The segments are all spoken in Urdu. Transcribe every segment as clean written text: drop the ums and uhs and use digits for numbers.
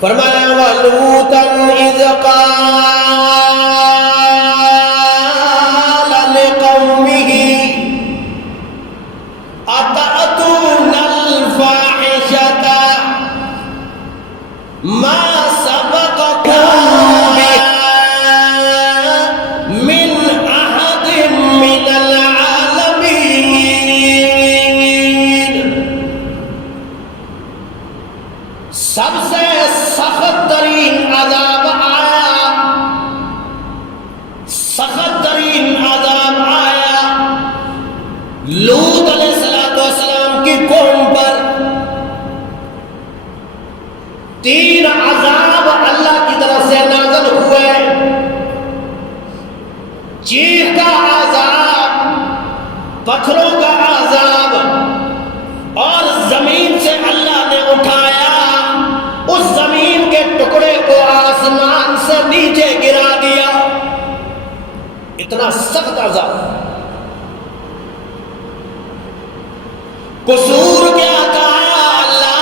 فرمایا وَلُوطًا إِذْ قَالَ لِقَوْمِهِ أَتَأْتُونَ الْفَاحِشَةَ مَا سَبَقَكُم بِهَا مِنْ أَحَدٍ مِنَ الْعَالَمِينَ۔ سب سے سخت ترین عذاب آیا، سخت ترین عذاب آیا لوط علیہ السلام کی قوم پر۔ تین عذاب اللہ کی طرف سے نازل ہوئے، چیخ کا عذاب، پتھروں کا عذاب، اور زمین سے اللہ نے اٹھایا، اس زمین کے ٹکڑے کو آسمان سے نیچے گرا دیا۔ اتنا سخت عذاب۔ قصور کیا تھا اللہ؟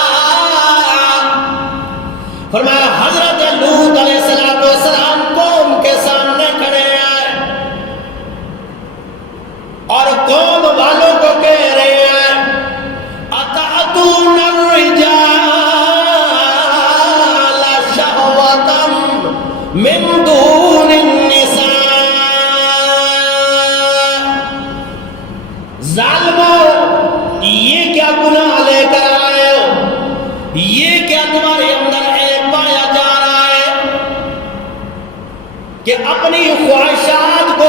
فرمایا حضرت لوط علیہ السلام قوم کے سامنے کھڑے ہیں اور قوم والوں کو کہہ رہے ہیں اتأتون الرجال شہوة من دون النساء۔ ظالموں، یہ کیا گناہ لے کر آئے ہو؟ یہ کیا تمہارے اندر عیب پایا جا رہا ہے کہ اپنی خواہشات کو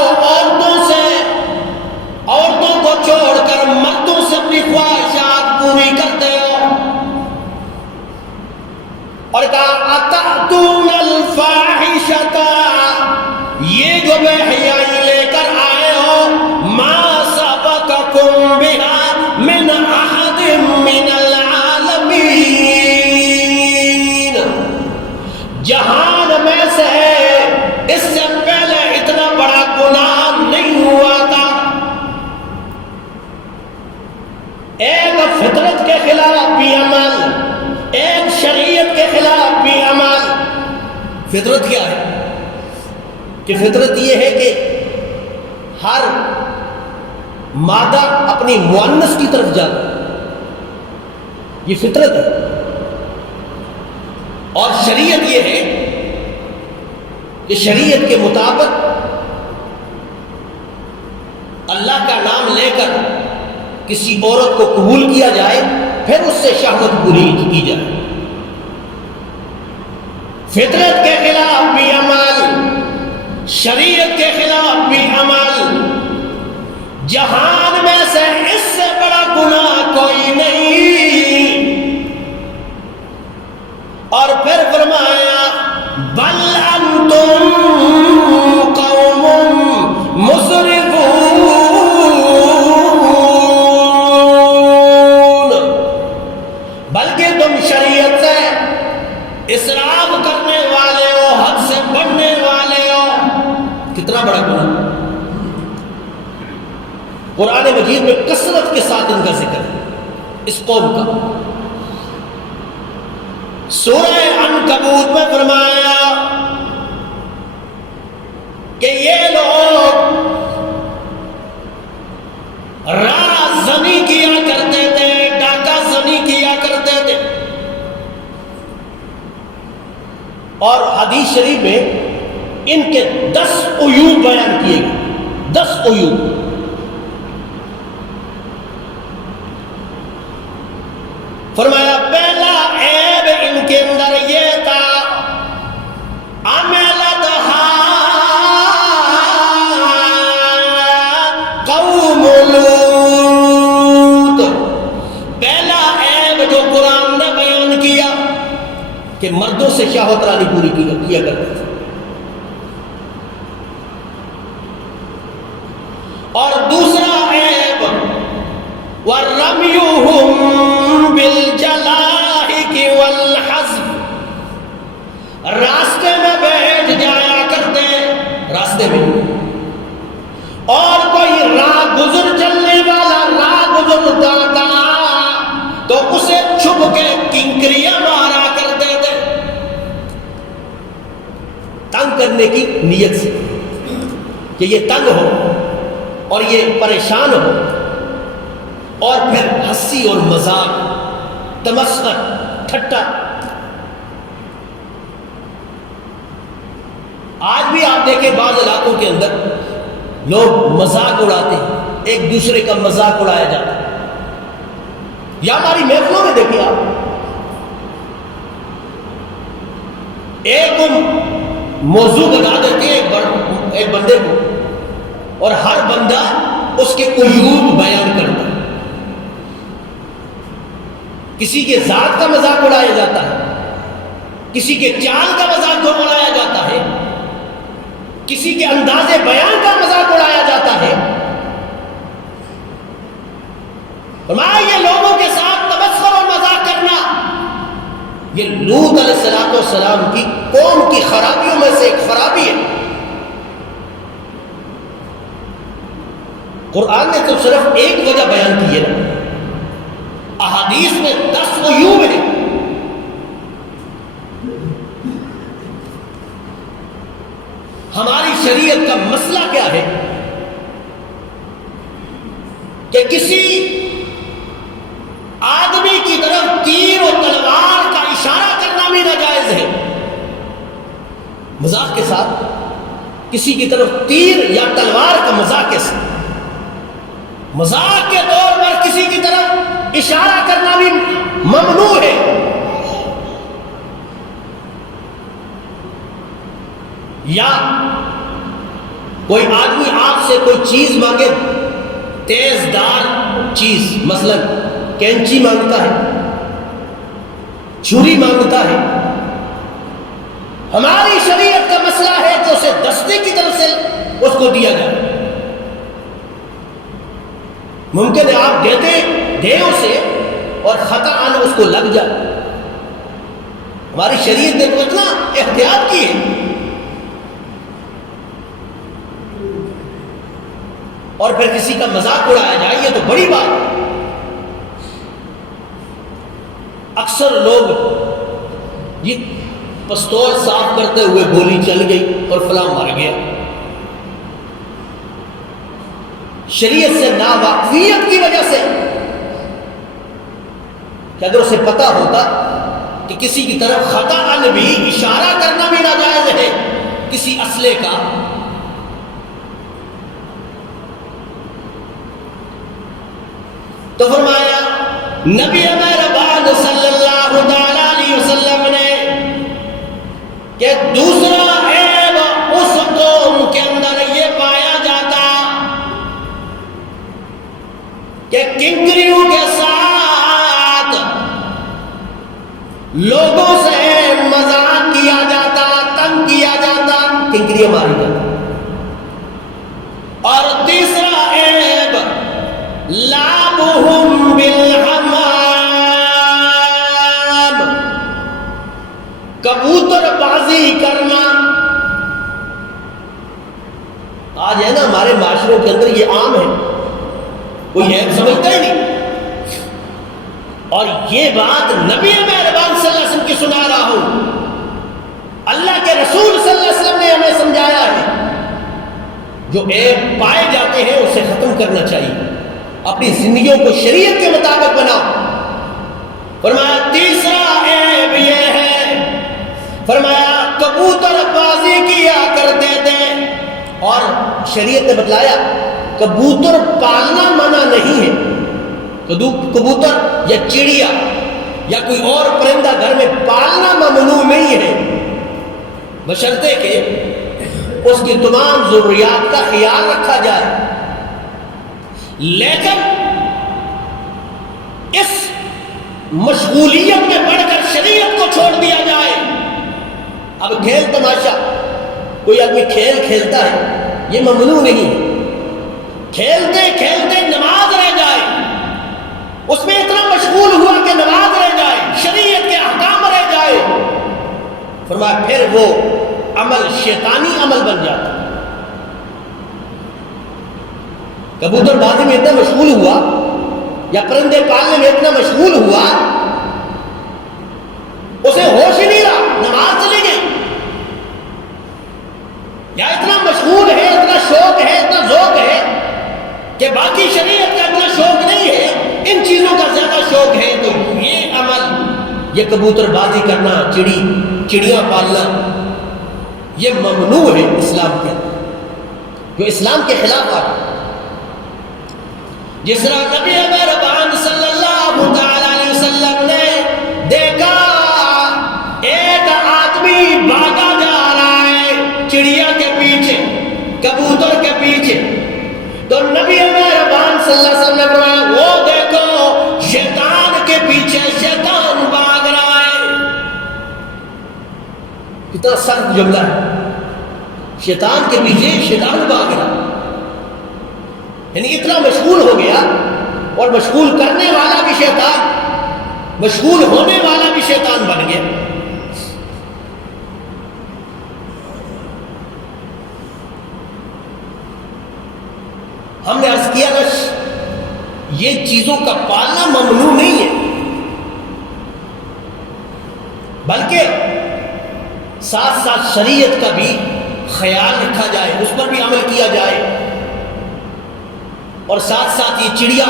عورتوں کو چھوڑ کر مردوں سے اپنی خواہشات پوری کرتے ہو؟ اور کہا اتأتون الفاحشۃ، یہ جو بے حیائی لے کر آئے ہو، ما سبقکم بہا من احد من العالمین، جہان میں سے اس سے پہلے اتنا بڑا گناہ نہیں ہوا تھا۔ ایک فطرت کے خلاف بھی عمل، ایک شریعت کے خلاف بھی عمل۔ فطرت کیا ہے؟ کہ فطرت یہ ہے کہ ہر مادہ اپنی مؤنث کی طرف جاتا ہے، یہ فطرت ہے۔ اور شریعت یہ ہے کہ شریعت کے مطابق اللہ کا نام لے کر کسی عورت کو قبول کیا جائے، پھر اس سے شہوت پوری کی جائے۔ فطرت کے خلاف بھی عمل، شریعت کے خلاف بھی عمل، جہان میں سے اس سے بڑا گناہ کوئی نہیں۔ اور پھر فرمایا بل انتم قوم مسرفون، بلکہ تم شریعت سے اسراف کرنے والے ہو، حد سے بڑھنے والے ہو۔ کتنا بڑا گناہ! قرآن مجید میں کثرت کے ساتھ ان کا ذکر ہے، اس قوم کا۔ سورہ عنکبوت میں فرمایا کہ یہ لوگ راز زنی کیا کرتے تھے، ڈاکہ زنی کیا کرتے تھے۔ اور حدیث شریف میں ان کے 10 عیوب بیان کیے گئے، 10 عیوب۔ فرمایا پہلا عیب ان کے اندر یہ تھا عملتھا قوم لوط۔ پہلا عیب جو قرآن نے بیان کیا کہ مردوں سے شہوت رانی پوری کیا کرتے تھے۔ اور دوسرا عیب وَرَمْيُهُمْ بِالْجَلَائِكِ وَالْحَزْمِ، راستے میں بیٹھ جایا کرتے، راستے میں، اور کوئی راہ گزر چلنے والا راہ گزرتا تھا تو اسے چھپ کے کنکریاں مارا کرتے تھے۔ کرنے کی نیت سے کہ یہ تنگ ہو اور یہ پریشان ہو، اور پھر ہنسی اور مذاق، تمسخر، ٹھٹا۔ آج بھی آپ دیکھیں بعض علاقوں کے اندر لوگ مذاق اڑاتے ہیں، ایک دوسرے کا مذاق اڑایا جاتا ہے، یا ہماری محفلوں میں دیکھیے آپ، ایک موضوع بتا دیتے ہیں ایک بندے کو، اور ہر بندہ اس کے عیوب بیان کرتا ہے۔ کسی کے ذات کا مذاق اڑایا جاتا ہے، کسی کے چال کا مذاق اڑایا جاتا ہے، کسی کے انداز بیان کا مذاق اڑایا جاتا ہے۔ فرمایا یہ لوگوں کے ساتھ تبسم اور مذاق کرنا یہ لوط علیہ السلام کی قوم کی خرابیوں میں سے ایک خرابی ہے۔ قرآن نے تو صرف ایک وجہ بیان کی ہے، احادیث میں 10 عیوب ہیں۔ ہماری شریعت کا مسئلہ کیا ہے کہ کسی آدمی کی طرف تیر و تلوار کا اشارہ کرنا بھی ناجائز ہے۔ مذاق کے ساتھ کسی کی طرف تیر یا تلوار کا مذاق کیسے؟ مذاق کے طور پر کسی کی طرف اشارہ کرنا بھی ممنوع ہے۔ یا کوئی آدمی آپ سے کوئی چیز مانگے، تیز دار چیز، مثلا کینچی مانگتا ہے، چھری مانگتا ہے، ہماری شریعت کا مسئلہ ہے کہ اسے دستے کی طرف سے اس کو دیا جائے۔ ممکن ہے آپ دیں اسے اور خطا آنا اس کو لگ جائے۔ ہماری شریعت نے تو اتنا احتیاط کی ہے، اور پھر کسی کا مذاق اڑایا جائے، یہ تو بڑی بات ہے۔ اکثر لوگ یہ پستول صاف کرتے ہوئے گولی چل گئی اور فلاں مر گیا۔ شریعت سے ناواقفیت کی وجہ سے، کہ اگر اسے پتا ہوتا کہ کسی کی طرف خطأ بھی اشارہ کرنا بھی ناجائز ہے کسی اسلحے کا، تو فرمایا نبی مہربان صلی اللہ تعالی علیہ وسلم نے کہ دوسرا عیب اس قوم کے اندر یہ پایا جاتا کہ کنکریوں کے ساتھ لوگوں سے مذاق کیا جاتا، تنگ کیا جاتا، کنکریاں ماری جاتی۔ اور تیسرا عیب لعبهم بالحمام، کبوتر بازی کرنا۔ آج ہے نا ہمارے معاشروں کے اندر یہ عام ہے، کوئی عیب سمجھتا ہی نہیں۔ اور یہ بات نبی مہربان صلی اللہ علیہ وسلم کی سنا رہا ہوں، اللہ کے رسول صلی اللہ علیہ وسلم نے ہمیں سمجھایا ہے جو عیب پائے جاتے ہیں اسے ختم کرنا چاہیے، اپنی زندگیوں کو شریعت کے مطابق بناؤ۔ فرمایا تیسرا عیب یہ ہے، فرمایا کبوتر بازی کیا کرتے تھے، اور شریعت نے بتلایا کبوتر پالنا منع نہیں ہے۔ کبوتر یا چڑیا یا کوئی اور پرندہ گھر میں پالنا ممنوع نہیں ہے، بشرطے کہ اس کی تمام ضروریات کا خیال رکھا جائے۔ لیکن اس مشغولیت میں پڑھ کر شریعت کو چھوڑ دیا جائے۔ اب کھیل تماشا کوئی آدمی کھیل کھیلتا ہے، یہ ممنوع نہیں ہے۔ کھیلتے کھیلتے نماز رہ جائے، اس میں اتنا مشغول ہوا کہ نماز رہ جائے، شریعت کے احکام رہ جائے، فرمایا پھر وہ عمل شیطانی عمل بن جاتا۔ کبوتر بازی میں اتنا مشغول ہوا یا پرندے پالنے میں اتنا مشغول ہوا، اسے ہوش ہی نہیں رہا، نماز چلی گئی۔ لوگ ہیں تو یہ عمل، یہ کبوتر بازی کرنا، چڑیاں پالنا، یہ ممنوع ہے اسلام کے اندر، جو اسلام کے خلاف آ رہا ہے۔ جس طرح نبی مہربان صلی اللہ علیہ وسلم نے دیکھا ایک آدمی بھاگا جا رہا ہے چڑیا کے پیچھے، کبوتر کے پیچھے، تو نبی مہربان صلی اللہ علیہ وسلم نے فرمایا وہ دیکھو شیطان کے پیچھے شیطان بھاگ رہا ہے۔ کتنا سخت جملہ ہے، شیطان کے پیچھے شیطان بھاگ رہا ہے، یعنی اتنا مشغول ہو گیا، اور مشغول کرنے والا بھی شیطان، مشغول ہونے والا بھی شیطان بن گیا۔ ہم نے عرض کیا نا، یہ چیزوں کا پالنا ممنوع نہیں ہے، بلکہ ساتھ ساتھ شریعت کا بھی خیال رکھا جائے، اس پر بھی عمل کیا جائے، اور ساتھ ساتھ یہ چڑیا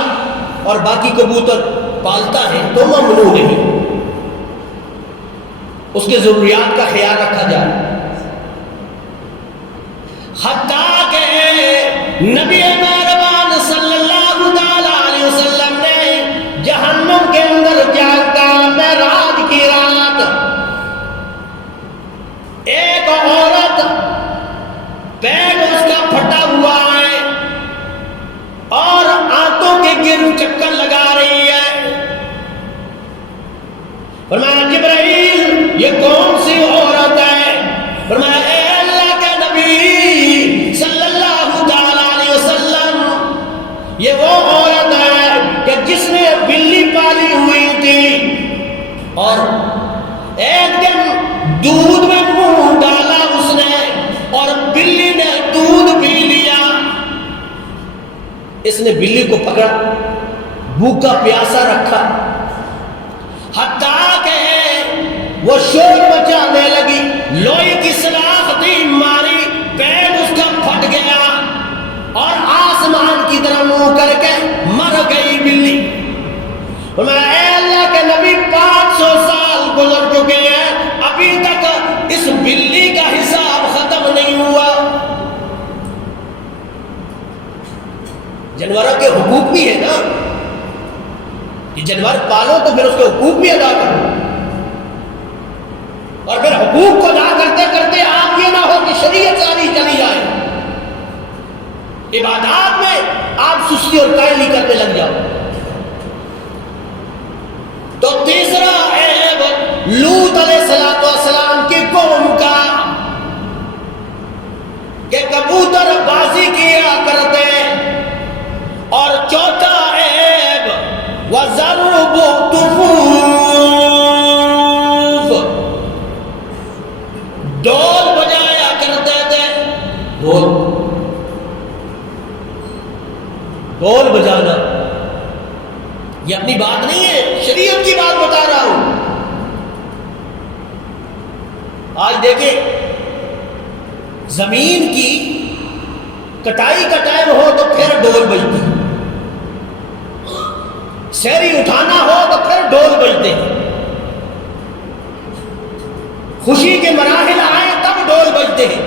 اور باقی کبوتر پالتا ہے تو ممنوع نہیں، اس کے ضروریات کا خیال رکھا جائے۔ حتیٰ کہ نبی مہربان صلی اللہ علیہ وسلم نے جہنم کے اندر جا کر معراج کی رات ایک عورت پیٹ اس کا پھٹا ہوا ہے اور آنتوں کے گرد چکر لگا رہی ہے، فرمایا جبرائیل یہ کون سی عورت ہے؟ فرمایا اے اللہ کے نبی صلی اللہ علیہ وسلم، یہ وہ عورت ہے کہ جس نے بلی پالی ہوئی تھی اور ایک دن دودھ میں منہ ڈالا اس نے اور بلی نے دودھ پی لیا، اس نے بلی کو پکڑا، بھوکا پیاسا رکھا، حتیٰ کہ وہ شور مچانے لگی، لوہے کی سلاخ تھی ماری، پیٹ اس کا پھٹ گیا اور آسمان کی طرح منہ کر کے مر گئی بلی۔ فرمایا اے اللہ کے نبی 500 سال گزر چکے ہیں، ابھی تک اس بلی کا حساب ختم نہیں ہوا۔ جانوروں کے حقوق بھی ہے نا، یہ جانور پالو تو پھر اس کے حقوق بھی ادا کرو، اور پھر حقوق کو ادا کرتے کرتے آپ یہ نہ ہو کہ شریعت ساری چلی جائے، عبادات میں آپ سستی اور کائلی کرنے لگ جاؤ۔ تو تیسرا عیب لوط علیہ السلام کی قوم کا کہ کبوتر بازی کیا کرتے، اور چوتھا عیب وَضَرْبُ الطُّفُوفِ، ڈول بجایا کرتے تھے، ڈول بجانا یہ اپنی بات نہیں ہے، شریعت کی بات بتا رہا ہوں۔ آج دیکھیں زمین کی کٹائی کا ٹائم ہو تو پھر ڈول بجتی، سیری اٹھانا ہو تو پھر ڈول بجتے ہیں، خوشی کے مراحل آئے تب ڈول بجتے ہیں۔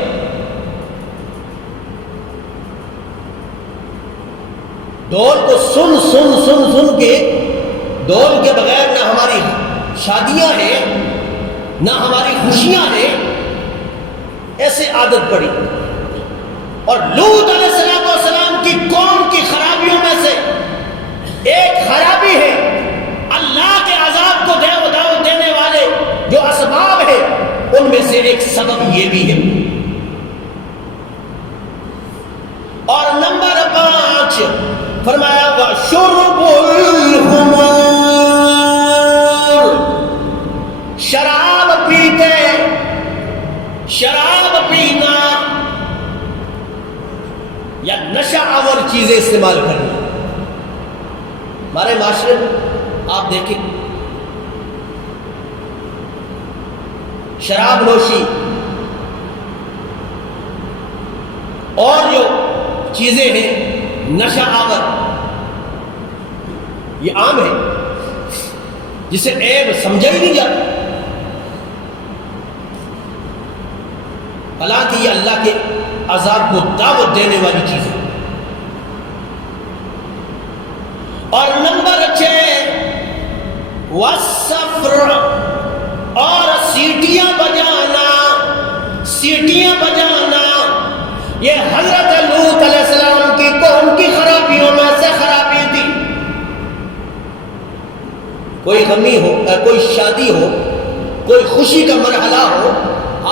ڈول کو سن کے، ڈول کے بغیر نہ ہماری شادیاں ہیں نہ ہماری خوشیاں ہیں، ایسے عادت پڑی۔ اور لوط علیہ السلام کی قوم کی خرابیوں میں سے ایک خرابی ہے، اللہ کے عذاب کو دعوت دینے والے جو اسباب ہیں ان میں سے ایک سبب یہ بھی ہے۔ اور نمبر 5 فرمایا وَشُرْبُ الْخُمُورِ، شراب پیتے، شراب پینا یا نشہ آور چیزیں استعمال کرنا۔ ہمارے معاشرے میں آپ دیکھیں شراب نوشی اور جو چیزیں ہیں نشہ آور یہ عام ہے۔ جسے عیب سمجھا ہی نہیں جاتا، حالانکہ یہ اللہ کے عذاب کو دعوت دینے والی چیز ہے۔ اور نمبر 6 والسفر، اور سیٹیاں بجانا، سیٹیاں بجانا یہ حضرت لوط علیہ السلام کی قوم کی خرابیوں میں سے خرابی تھی۔ کوئی غمی ہو، کوئی شادی ہو، کوئی خوشی کا مرحلہ ہو،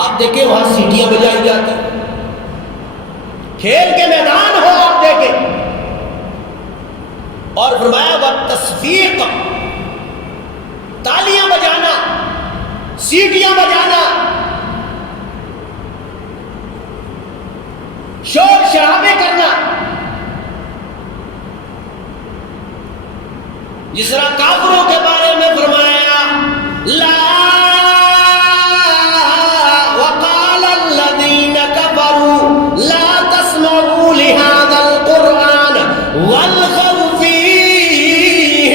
آپ دیکھیں وہاں سیٹیاں بجائی جاتی، کھیل کے میدان ہو آپ دیکھیں، اور فرمایا والتصفیق، تالیاں بجانا، سیٹیاں بجانا، شور شرابے کرنا، جس طرح کافروں کے بارے میں فرمایا لا وقال الذين كفروا لا تسمعوا لهذا القرآن والغوا فيه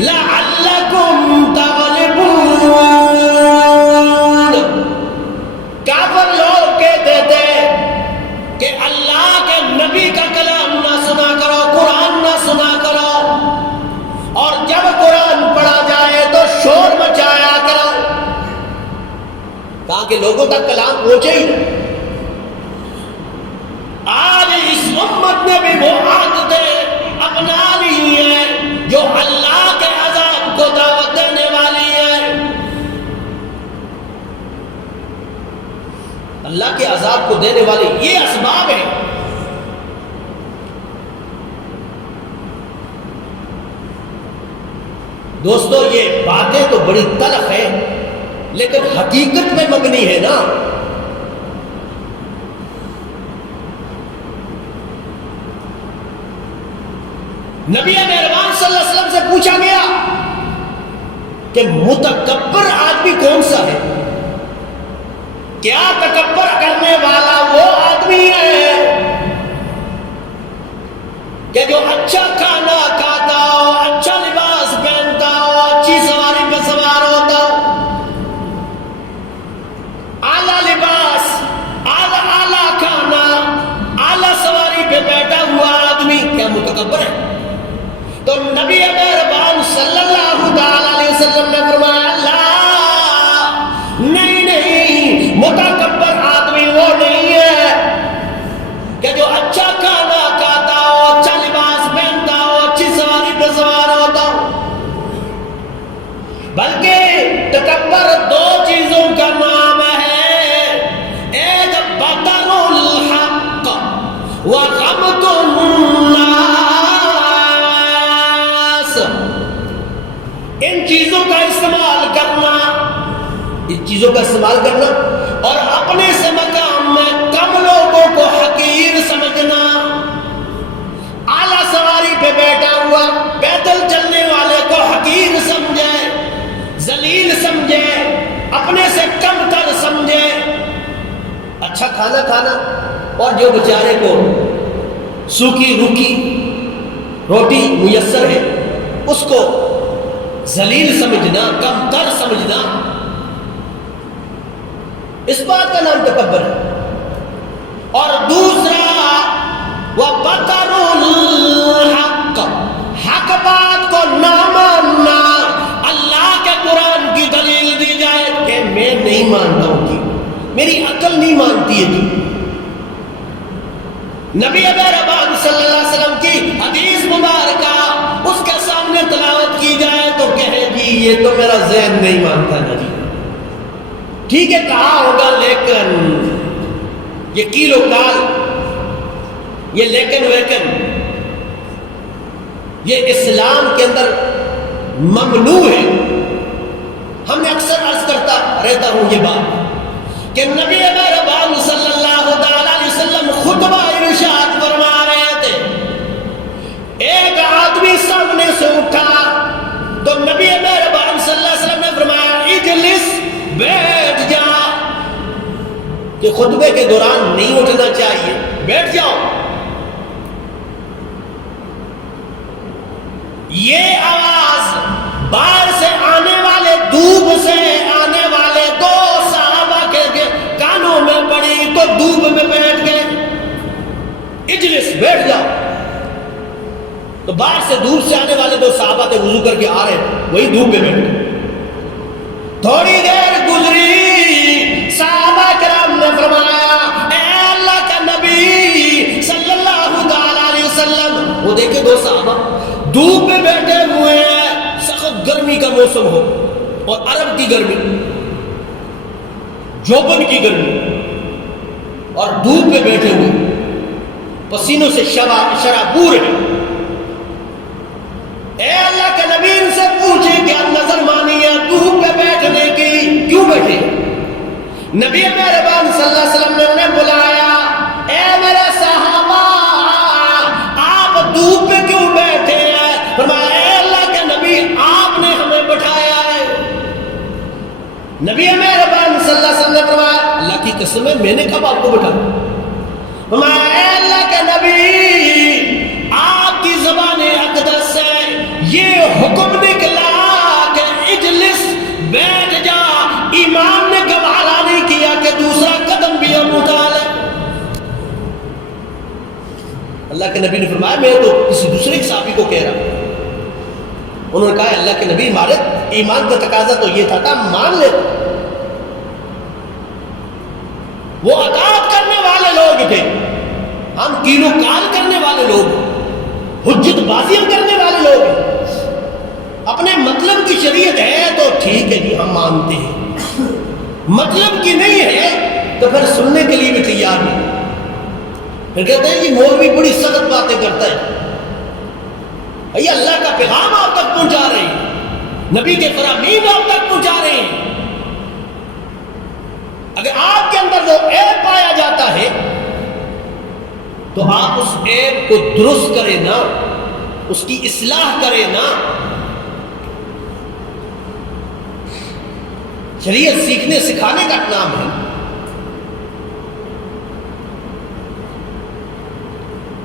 لعلكم تغلبون۔ کافر لوگ کہتے تھے کہ اللہ کے نبی کا کلام نہ سنا کرو، قرآن نہ سنا کرو، اور جب قرآن پڑھا جائے تو شور مچایا کرو، تاکہ لوگوں تک کلام پہنچے ہی۔ آج اس امت نے بھی وہ عادتیں اپنا لی ہیں جو اللہ کے عذاب کو دعوت دینے والی ہے۔ اللہ کے عذاب کو دینے والے یہ اسباب ہیں۔ دوستو یہ باتیں تو بڑی تلخ ہیں لیکن حقیقت میں مبنی ہے نا۔ نبی مہربان صلی اللہ علیہ وسلم سے پوچھا گیا کہ متکبر آدمی کون سا ہے؟ کیا تکبر کرنے والا وہ آدمی ہے کہ جو اچھا کھانا کھاتا ہو، اچھا لباس پہنتا ہو، اچھی سواری پہ سوار ہوتا ہو، اعلیٰ لباس، اعلیٰ کھانا، اعلیٰ سواری پہ بیٹھا ہوا آدمی کیا متکبر ہے؟ تو نبی مہربان صلی اللہ تعالی علیہ وسلم نے فرمایا لا، نہیں، متکبر آدمی وہ نہیں ہے کہ جو اچھا کھانا کھاتا ہو، اچھا لباس پہنتا ہو، اچھی سواری پہ سوار ہوتا ہو، بلکہ تکبر دو چیزوں کا نام ہے، ایک بطر الحق وغمط الناس، ان چیزوں کا استعمال کرنا، ان چیزوں کا استعمال کرنا اور اپنے سے مقام میں کم لوگوں کو حقیر سمجھنا، اعلیٰ سواری پہ بیٹھا ہوا پیدل چلنے والے کو حقیر سمجھے، ذلیل سمجھے، اپنے سے کم تر سمجھے، اچھا کھانا کھانا اور جو بیچارے کو سوکھی روکھی روٹی میسر ہے اس کو ذلیل سمجھنا، کم تر سمجھنا، اس بات کا نام تکبر ہے۔ اور دوسرا وَبَطَرُ الْحَقِّ، حق بات کو نہ ماننا، اللہ کے قرآن کی دلیل دی جائے کہ میں نہیں مانتا ہوں جی، میری عقل نہیں مانتی ہے جی، نبی مہربان صلی اللہ علیہ وسلم کی حدیث مبارکہ اس کے سامنے تلاوت کی جائے تو کہے جی یہ تو میرا ذہن نہیں مانتا نا جی، ٹھیک ہے کہا ہوگا لیکن یہ کیلو کال، یہ لیکن ویکن، یہ اسلام کے اندر ممنوع ہے۔ ہم نے اکثر عرض کرتا رہتا ہوں یہ بات کہ نبی مہربان صلی اللہ تعالی علیہ وسلم خطبہ ارشاد فرما رہے تھے، ایک آدمی سامنے سے اٹھا تو نبی مہربان صلی اللہ علیہ وسلم نے فرمایا اجلس، بیٹھ جا، کہ خطبے کے دوران نہیں اٹھنا چاہیے، بیٹھ جاؤ۔ یہ آواز باہر سے آنے والے دھوپ سے آنے والے دو صحابہ کے کانوں میں پڑی تو دھوپ میں بیٹھ گئے. اجلس، بیٹھ جاؤ. تو باہر سے دور سے آنے والے دو صحابہ تھے، وضو کر کے آ رہے ہیں، وہی دھوپ میں بیٹھ گئے. تھوڑی دیر گزری، صحابہ کرام نے فرمایا اے اللہ کا نبی صلی اللہ علیہ وسلم. وہ دیکھے دو صحابہ دھوپ میں بیٹھے ہوئے ہیں، سخت گرمی کا موسم ہو اور عرب کی گرمی، جوبن کی گرمی، اور دھوپ میں بیٹھے ہوئے پسینوں سے شرابور ہے. اے اللہ کے نبی ان سے پوچھے کیا نظر مانی ہے دھوپ پہ بیٹھنے کی، کیوں بیٹھے؟ نبی مہربان صلی اللہ علیہ وسلم نے انہیں بلایا، اے میرے صحابہ آپ دھوپ پہ کیوں بیٹھے ہیں؟ فرمایا اے اللہ کے نبی آپ نے ہمیں بٹھایا ہے. نبی مہربان صلی اللہ علیہ وسلم نے فرمایا اللہ کی قسم ہے میں نے کب آپ کو بٹھایا؟ فرمایا اے اللہ کے نبی آپ کی زبان اقدس سے یہ حکم نکلا کہ اجلس، بیٹھ جا. ایمان نے گوارا نہیں کیا کہ دوسرا قدم بھی ہم اٹھا لیں. اللہ کے نبی نے فرمایا میں تو کسی دوسرے صحابی کو کہہ رہا ہوں. انہوں نے کہا اللہ کے نبی ہمارے ایمان کا تقاضا تو یہ تھا مان لے. وہ اطاعت کرنے والے لوگ تھے، ہم کیلو کال کرنے والے لوگ، حجت بازیاں کرنے والے لوگ. اپنے مطلب کی شریعت ہے تو ٹھیک ہے جی ہم مانتے ہیں، مطلب کی نہیں ہے تو پھر سننے کے لیے بھی تیار نہیں. پھر کہتے ہیں جی مولوی بڑی سخت باتیں کرتا ہے. بھئی اللہ کا پیغام آپ تک پہنچا رہے ہیں، نبی کے فرامین آپ تک پہنچا رہے ہیں. اگر آپ کے اندر وہ عیب پایا جاتا ہے تو آپ اس عیب کو درست کریں نا، اس کی اصلاح کریں نا. شریعت سیکھنے سکھانے کا نام ہے.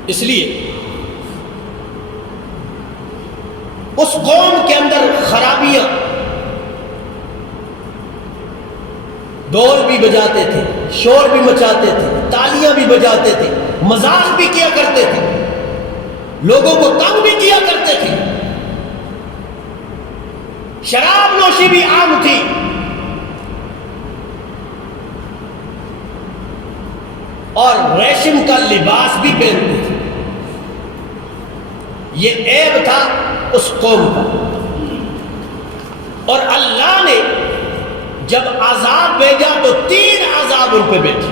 اس لیے اس قوم کے اندر خرابیاں، ڈول بھی بجاتے تھے، شور بھی مچاتے تھے، تالیاں بھی بجاتے تھے، مذاق بھی کیا کرتے تھے، لوگوں کو تنگ بھی کیا کرتے تھے، شراب نوشی بھی عام تھی. اور ریشم کا لباس بھی پہنتے تھے. یہ عیب تھا اس قوم کا. اور اللہ نے جب عذاب بھیجا تو 3 عذاب ان پہ بھیجے.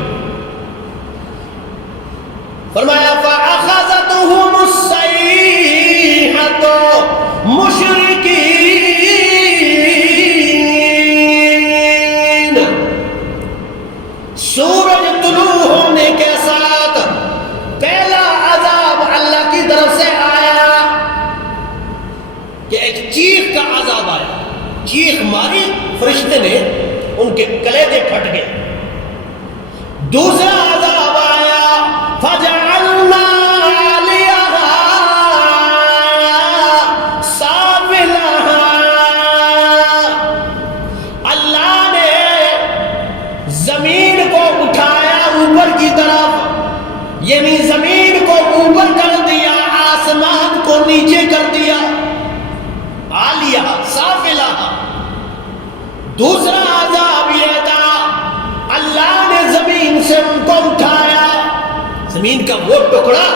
فرمایا فَأَخَذَتْهُمُ الصَّيْحَةُ مُشْرِكِينَ. سورج طلوع ہونے کے ساتھ پہلا عذاب اللہ کی طرف سے آیا کہ ایک چیخ کا عذاب آیا. چیخ ماری فرشتے نے، ان کے کلیدے پھٹ گئے. دوسرا عذاب آیا فَجَعَلْنَا عَلِيَهَا سَافِلَهَا. اللہ نے زمین کو اٹھایا اوپر کی طرف، یعنی زمین کو اوپر کر دیا، آسمان کو نیچے کر دیا. عالیہ سافلہ. دوسرا عذاب یہ تھا اللہ نے زمین سے ان کو اٹھایا، زمین کا وہ ٹکڑا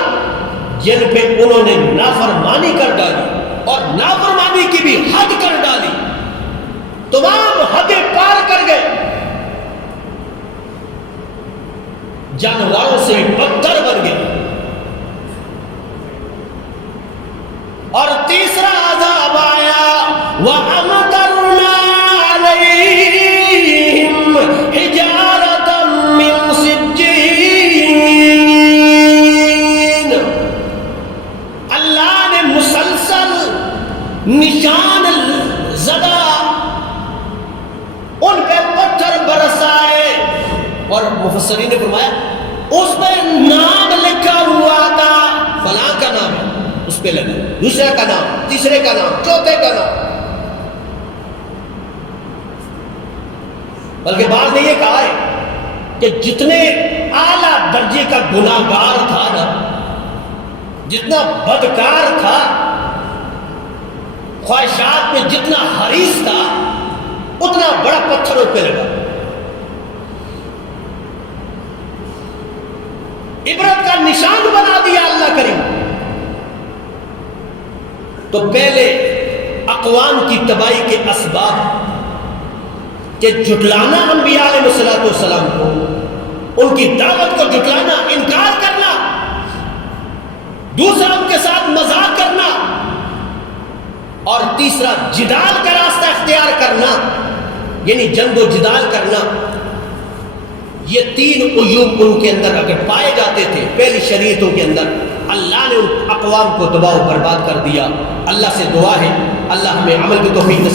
جن پہ انہوں نے نافرمانی کر ڈالی اور نافرمانی کی بھی حد کر ڈالی، تمام حدیں پار کر گئے، جانوروں سے بدتر بن گئے. اور تیسرا عذاب آیا وَأَمْطَرْنَا عَلَيْهِمْ حِجَارَةً مِّن سِجِّيلٍ. اللہ نے مسلسل نشان زدہ ان پہ پتھر برسائے. اور مفسرین نے فرمایا اس پہ نام لکھا ہوا تھا، فلاں کا نام ہے، اس پہ لگا، دوسرے کا نام، تیسرے کا نام، چوتھے کا نام. بلکہ بعض نے یہ کہا ہے کہ جتنے اعلیٰ درجے کا گناہگار تھا نا، جتنا بدکار تھا، خواہشات میں جتنا حریص تھا، اتنا بڑا پتھر اس پہ لگا۔ عبرت کا نشان بنا دیا اللہ کریم۔ تو پہلے اقوام کی تباہی کے اسباب کہ جھٹلانا انبیاء علیہ السلام کو، ان کی دعوت کو جھٹلانا، انکار کرنا، دوسرا ان کے ساتھ مذاق کرنا، اور تیسرا جدال کا راستہ اختیار کرنا، یعنی جنگ و جدال کرنا۔ یہ تین عیوب ان کے اندر اگر پائے جاتے تھے پہلی شریعتوں کے اندر، اللہ نے ان اقوام کو تباہ و برباد کر دیا۔ اللہ سے دعا ہے اللہ ہمیں عمل کی توفیق